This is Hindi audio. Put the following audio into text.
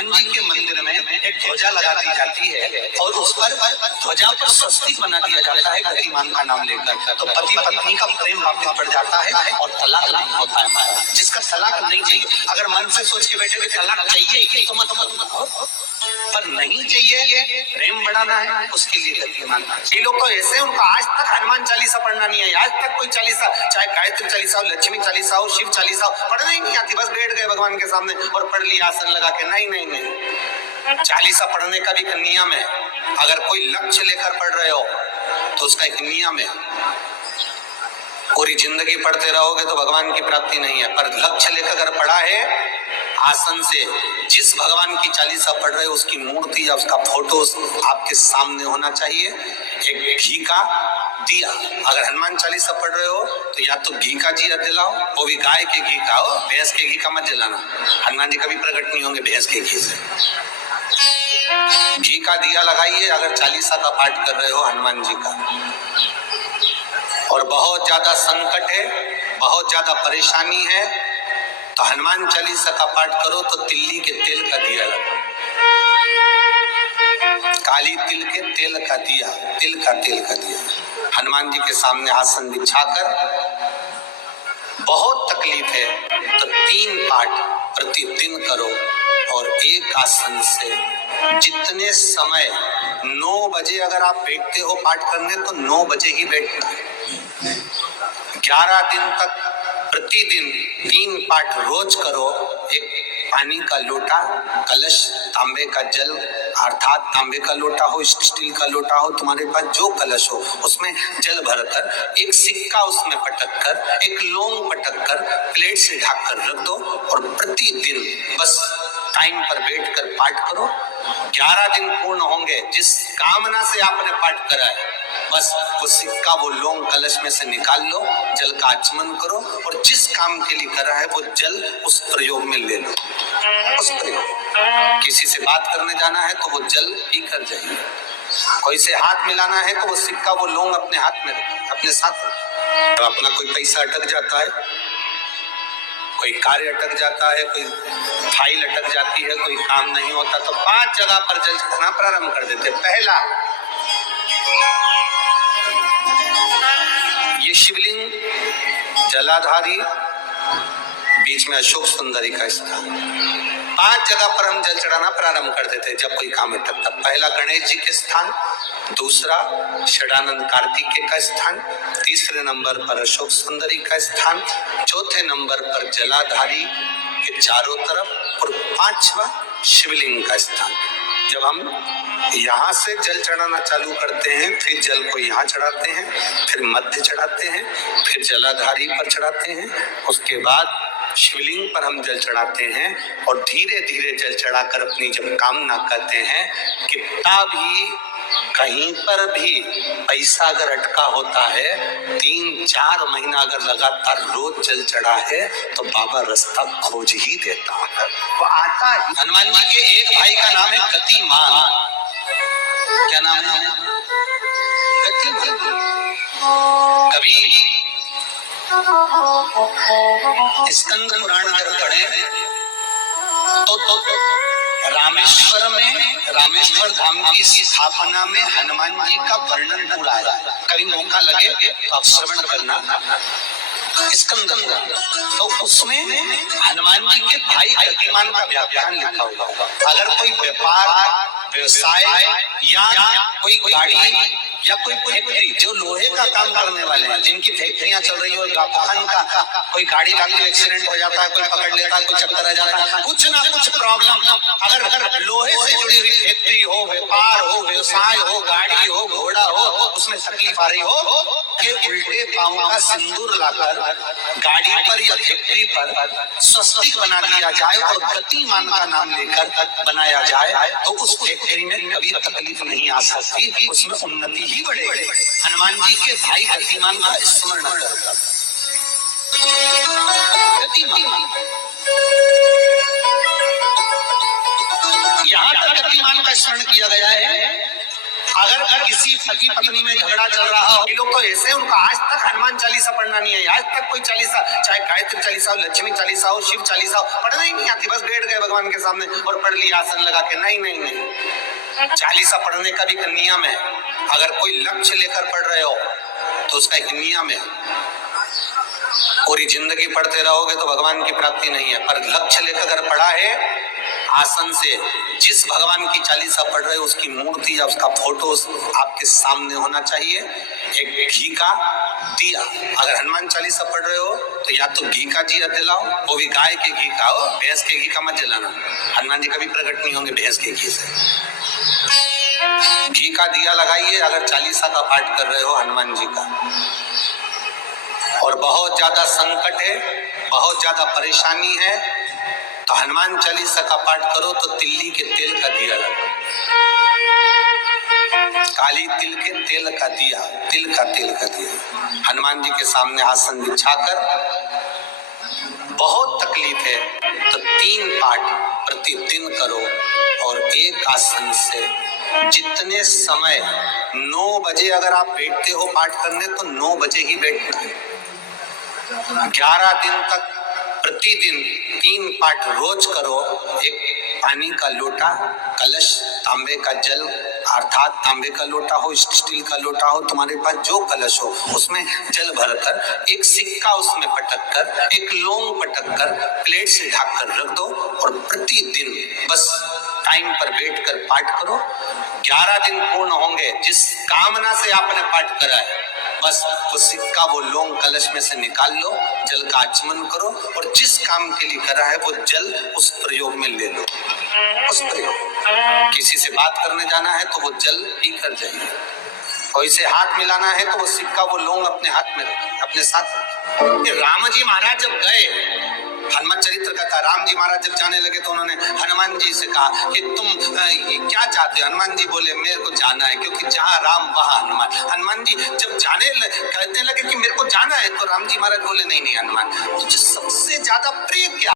हनुमान जी के मंदिर में एक ध्वजा लगा दी जाती है और उस पर ध्वजा पर स्वस्तिक बना दिया जाता है गतिमान का नाम लेकर। तो पति पत्नी का प्रेम वापिस बढ़ जाता है और तलाक नहीं होता है महाराज। जिसका तलाक नहीं चाहिए, अगर मन से सोच के बैठे तलाक चाहिए तो मत, पर नहीं चाहिए, प्रेम बढ़ाना है, उसके लिए गतिमान। ये लोग तो ऐसे, उनको आज तक हनुमान चालीसा पढ़ना नहीं है, आज तक कोई चालीसा, चाहे गायत्री चालीसा हो, लक्ष्मी चालीसा हो, शिव चालीसा हो, पढ़ना ही नहीं आती। बस बैठ गए भगवान के सामने और पढ़ लिया आसन लगा के। नहीं नहीं नहीं, चालीसा पढ़ने का भी एक नियम है। अगर कोई लक्ष्य लेकर पढ़ रहे हो तो उसका एक नियम है। पूरी जिंदगी पढ़ते रहोगे तो भगवान की प्राप्ति नहीं है, पर लक्ष्य लेकर अगर पढ़ा है आसन से, जिस भगवान की चालीसा पढ़ रहे हो उसकी मूर्ति या उसका फोटो आपके सामने होना चाहिए। एक घी का दिया, अगर हनुमान चालीसा पढ़ रहे हो तो या तो घी का दिया जलाओ, वो भी गाय के घी का हो, भैंस के घी का मत जलाना। हनुमान जी कभी प्रकट नहीं होंगे भैंस के घी से। घी का दिया लगाइए अगर चालीसा का पाठ कर रहे हो हनुमान जी का। और बहुत ज्यादा संकट है, बहुत ज्यादा परेशानी है तो हनुमान चालीसा का पाठ करो तो तिल्ली के तेल का दिया लगाओ, काली तिल के तेल का दिया, तिल का तेल का दिया हनुमान जी के सामने आसन बिछाकर। बहुत तकलीफ है तो 3 पाठ प्रतिदिन करो और एक आसन से। जितने समय 9 बजे अगर आप बैठते हो पाठ करने तो 9 बजे ही बैठना है। 11 दिन तक प्रतिदिन 3 पाठ रोज करो। एक पानी का लोटा, कलश, तांबे का जल अर्थात तांबे का लोटा हो, स्टील का लोटा हो, तुम्हारे पास जो कलश हो उसमें जल भरकर एक सिक्का उसमें पटक कर, एक लौंग पटक कर प्लेट से ढक कर रख दो और प्रतिदिन बस टाइम पर बैठकर पाठ करो। 11 दिन पूर्ण होंगे, जिस कामना से आपने पाठ करा है बस वो सिक्का, वो लौंग कलश में से निकाल लो, जल का आचमन करो और जिस काम के लिए करा है वो जल उस प्रयोग में ले लो। उस प्रयोग, किसी से बात करने जाना है तो वो जल पी कर जाइए, कोई से हाथ मिलाना है तो वो सिक्का, वो लौंग अपने हाथ में रखो, अपने साथ रखो। तो अपना कोई पैसा अटक जाता है, कोई कार्य अटक जाता है, कोई फाइल अटक जाती है, कोई काम नहीं होता तो 5 जगह पर जल चढ़ाना प्रारंभ कर देते। पहला, ये शिवलिंग जलाधारी, बीच में अशोक सुंदरी का स्थान, 5 जगह पर हम जल चढ़ाना प्रारंभ कर देते जब कोई काम अटकता। पहला गणेश जी के स्थान, दूसरा षडानंद कार्तिकेय का स्थान, तीसरे नंबर पर अशोक सुंदरी का स्थान, चौथे नंबर पर जलाधारी के चारों तरफ और 5वां शिवलिंग का स्थान। जब हम यहाँ से जल चढ़ाना चालू करते हैं फिर जल को यहाँ चढ़ाते हैं, फिर मध्य चढ़ाते हैं, फिर जलाधारी पर चढ़ाते हैं, उसके बाद शिवलिंग पर हम जल चढ़ाते हैं और धीरे धीरे जल चढ़ाकर अपनी जब कामना करते हैं, कितना भी कहीं पर भी पैसा अगर अटका होता है, 3-4 महीना अगर लगातार रोज जल चढ़ा है तो बाबा रास्ता खोज ही देता है, वो आता है। हनुमान जी के एक भाई का नाम है गतिमान। क्या नाम है? गतिमान। कभी स्कंद पुराण अगर पढ़े तो रामेश्वर धाम की स्थापना में हनुमान जी का वर्णन पूरा है। कभी मौका लगे तो आप श्रवण करना स्कंद, तो उसमें हनुमान जी के भाई गतिमान का व्याख्यान लिखा होगा। अगर कोई व्यापार, व्यवसाय या कोई गाड़ी या कोई फैक्ट्री, जो लोहे का काम करने वाले हैं, जिनकी फैक्ट्रियां चल रही हो, गाफान का कोई गाड़ी लाके एक्सीडेंट हो जाता है, कोई पकड़ लेता है, कोई चक्कर आ जाता है, कुछ ना कुछ प्रॉब्लम, अगर लोहे से जुड़ी हुई फैक्ट्री हो, व्यापार हो, व्यवसाय हो, गाड़ी हो, घोड़ा हो, उसमें तकलीफ आ रही हो कि उल्टे पांव का सिंदूर लाकर गाड़ी पर या फैक्ट्री पर स्वस्तिक बना दिया जाए और गतिमान का नाम लेकर बनाया जाए तो उस फैक्ट्री में कभी तकलीफ नहीं आ सकती, उसमें उन्नति ही बढ़ेगी। हनुमान जी के भाई गतिमान का स्मरण कर, गतिमान, यहाँ तक गतिमान का स्मरण किया गया है। अगर किसी पति पत्नी में झगड़ा चल रहा हो, ये लोग तो ऐसे, उनको आज तक हनुमान चालीसा पढ़ना नहीं है, आज तक कोई चालीसा, चाहे गायत्री चालीसा हो, लक्ष्मी चालीसा हो, शिव चालीसा हो, पढ़ना ही नहीं आती, बस बैठ गए भगवान के सामने और पढ़ लिया आसन लगा के। नहीं नहीं नहीं, चालीसा पढ़ने का भी एक नियम है। अगर कोई लक्ष्य लेकर पढ़ रहे हो तो उसका एक नियम है। पूरी जिंदगी पढ़ते रहोगे तो भगवान की प्राप्ति नहीं है, पर लक्ष्य लेकर अगर पढ़ा है आसन से, जिस भगवान की चालीसा पढ़ रहे हो उसकी मूर्ति या उसका फोटो आपके सामने होना चाहिए। एक घी का दिया, अगर हनुमान चालीसा पढ़ रहे हो तो या तो घी का दिया जलाओ, वो भी गाय के घी का हो, भैंस के घी का मत जलाना। हनुमान जी कभी प्रकट नहीं होंगे भैंस के घी से। घी का दिया लगाइए अगर चालीसा का पाठ कर रहे हो हनुमान जी का। और बहुत ज्यादा संकट है, बहुत ज्यादा परेशानी है तो हनुमान चालीसा का पाठ करो तो तिल्ली के तेल का दिया लगाओ, काली तिल के तेल का दिया, तिल का तेल का दिया हनुमान जी के सामने आसन बिछाकर। बहुत तकलीफ है तो 3 पाठ प्रतिदिन करो और एक आसन से। जितने समय 9 बजे अगर आप बैठते हो पाठ करने तो 9 बजे ही बैठना है। 11 दिन तक प्रतिदिन 3 पाठ रोज करो। एक पानी का लोटा, कलश, तांबे का जल अर्थात तांबे का लोटा हो, स्टील का लोटा हो, तुम्हारे पास जो कलश हो उसमें जल भरकर, एक सिक्का उसमें पटक कर, एक लौंग पटक कर प्लेट से ढक कर रख दो और प्रतिदिन बस टाइम पर बैठकर पाठ करो। 11 दिन पूर्ण होंगे, जिस कामना से आपने पाठ करा है बस वो सिक्का, वो लौंग कलश में से निकाल लो, जल का आचमन करो और जिस काम के लिए करा है वो जल उस प्रयोग में ले लो। उस प्रयोग, किसी से बात करने जाना है तो वो जल पी कर जाइए, कोई से हाथ मिलाना है तो वो सिक्का, वो लौंग अपने हाथ में रखिए, अपने साथ रखिए। राम जी महाराज जब गए, हनुमान चरित्र का था, राम जी महाराज जब जाने लगे तो उन्होंने हनुमान जी से कहा कि तुम क्या चाहते हो? हनुमान जी बोले मेरे को जाना है, क्योंकि जहाँ राम वहाँ हनुमान। हनुमान जी जब कहने लगे कि मेरे को जाना है तो राम जी महाराज बोले नहीं नहीं हनुमान, तुझे सबसे ज्यादा प्रिय क्या